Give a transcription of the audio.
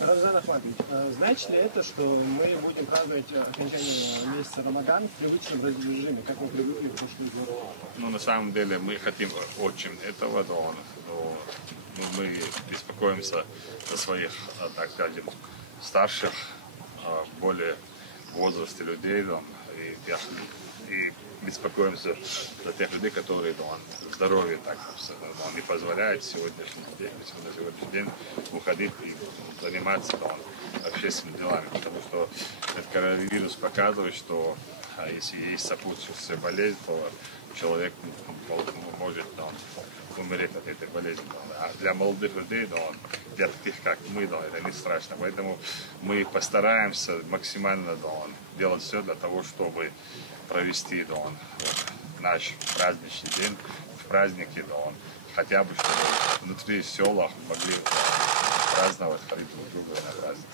Рамзан Ахматович, значит ли это, что мы будем праздновать окончание месяца Рамадан в привычном режиме, как мы привыкли в прошлый год? Ну, на самом деле, мы хотим очень этого, но мы беспокоимся за своих, так скажем, старших, более в возрасте людей, и беспокоимся за тех людей, которые здоровье так не позволяет на сегодняшний день уходить и заниматься общественными делами, потому что этот коронавирус показывает, что если есть сопутствующая болезнь, то человек может умереть от этой болезни. А для молодых людей, для таких как мы, это не страшно. Поэтому мы постараемся максимально делать все для того, чтобы провести наш праздничный день в празднике, хотя бы чтобы внутри села могли праздновать, ходить друг друга на праздник.